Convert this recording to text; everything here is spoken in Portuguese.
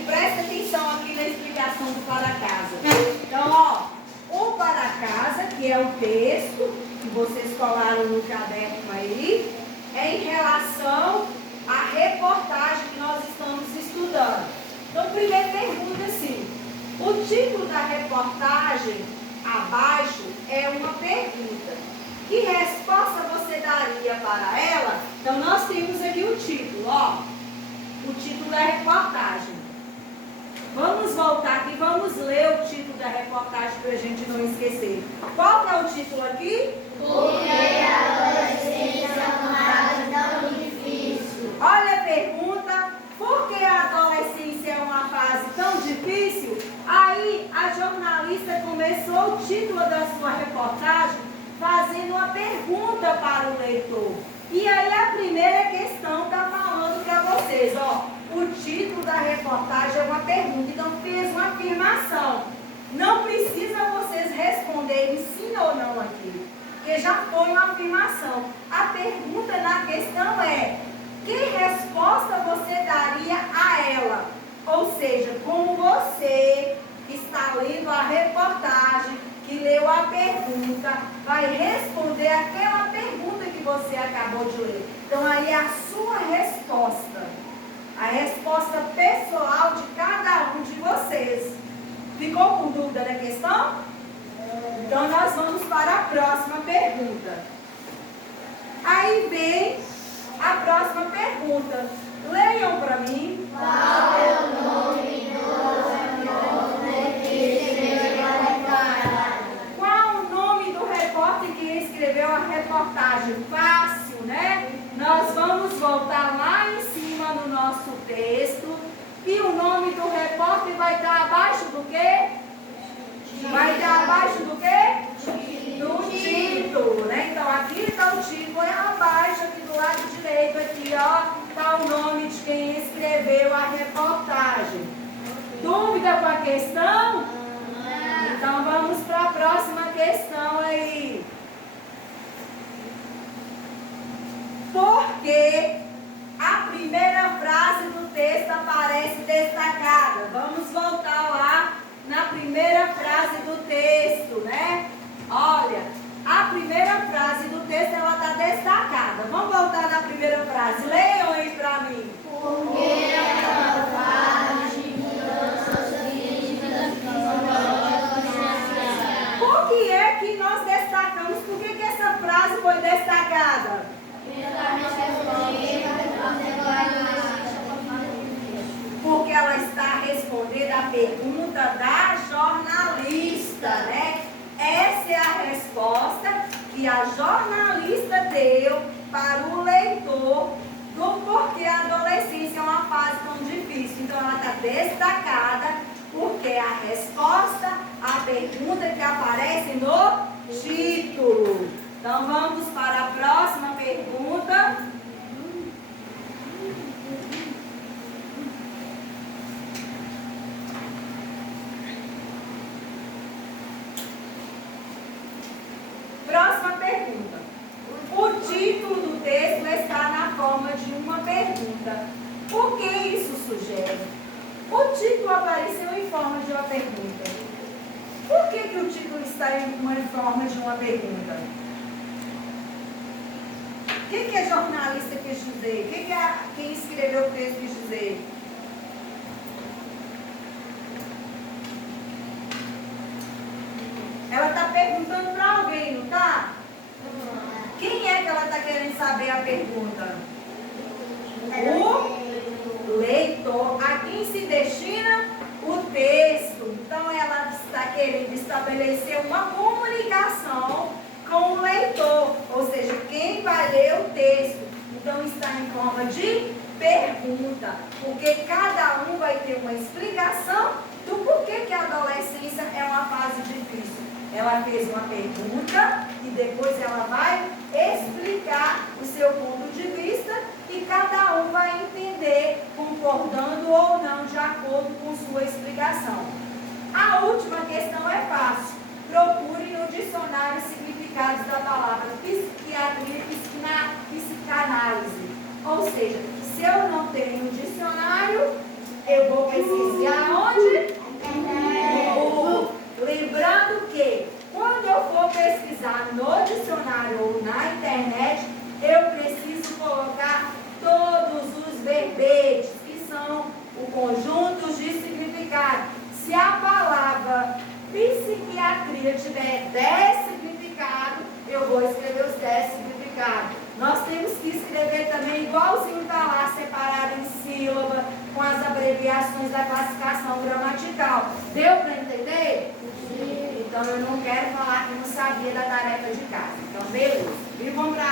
Gente, presta atenção aqui na explicação do para casa. Então, ó, o para casa, que é o texto que vocês colaram no caderno aí, é em relação à reportagem que nós estamos estudando. Então, primeira pergunta assim, o título da reportagem abaixo é uma pergunta. Que resposta você daria para ela? Então, nós temos aqui o título, ó. O título da reportagem. Vamos voltar aqui, vamos ler o título da reportagem para a gente não esquecer. Qual que é o título aqui? Por que a adolescência é uma fase tão difícil? Olha a pergunta. Por que a adolescência é uma fase tão difícil? Aí a jornalista começou o título da sua reportagem fazendo uma pergunta para o leitor. E aí a primeira questão está falando para vocês, ó. O título da reportagem é uma pergunta, então fez uma afirmação. Não precisa vocês responderem sim ou não aqui, porque já foi uma afirmação. A pergunta na questão é: que resposta você daria a ela? Ou seja, como você que está lendo a reportagem, que leu a pergunta, vai responder aquela pergunta que você acabou de ler. Então aí é a sua resposta. A resposta pessoal de cada um de vocês. Ficou com dúvida da questão? Então nós vamos para a próxima pergunta. Aí vem a próxima pergunta. Leiam para mim. Qual é o nome do repórter que escreveu a reportagem? Qual o nome do repórter que escreveu a reportagem? Fácil, né? Nós vamos voltar lá em cima no nosso texto. E o nome do repórter vai estar abaixo do quê? Vai estar abaixo do quê? Do título, né? Então aqui está o título, é abaixo, aqui do lado direito, aqui ó, está o nome de quem escreveu a reportagem. Dúvida com a questão? Então vamos para a próxima questão aí. Porque a primeira frase do texto aparece destacada. Vamos voltar lá na primeira frase do texto, né? Olha, a primeira frase do texto ela está destacada. Vamos voltar na primeira frase. Leiam aí para mim. Porque ela faz de mudanças físicas, psicológicas e sociais. Por que é que nós destacamos? Por que que essa frase foi destacada? Porque ela está respondendo a pergunta da jornalista, né? Essa é a resposta que a jornalista deu para o leitor do porquê a adolescência é uma fase tão difícil. Então ela está destacada porque é a resposta à pergunta que aparece no título. Então vamos para a próxima pergunta. Próxima pergunta. O título do texto está na forma de uma pergunta. O que isso sugere? O título apareceu em forma de uma pergunta. Por que o título está em forma de uma pergunta? O que a jornalista quis dizer? O que quem escreveu o texto quis dizer? Ela está perguntando para alguém, não está? Quem é que ela está querendo saber a pergunta? O leitor. A quem se destina o texto. Então ela está querendo estabelecer uma comunicação com o leitor, ou seja, quem vai ler o texto. Então está em forma de pergunta, porque cada um vai ter uma explicação do porquê que a adolescência é uma fase difícil. Ela fez uma pergunta e depois ela vai explicar o seu ponto de vista e cada um vai entender, concordando ou não, de acordo com sua explicação. A última questão é fácil. Procure no dicionário significados da palavra psiquiatria e psicanálise. Ou seja, se eu não tenho um dicionário, eu vou pesquisar Bíblia tiver 10 significados, eu vou escrever os 10 significados. Nós temos que escrever também, igualzinho está lá, separado em sílaba, com as abreviações da classificação gramatical. Deu para entender? Sim. Então eu não quero falar que não sabia da tarefa de casa. Então, beleza. E vamos para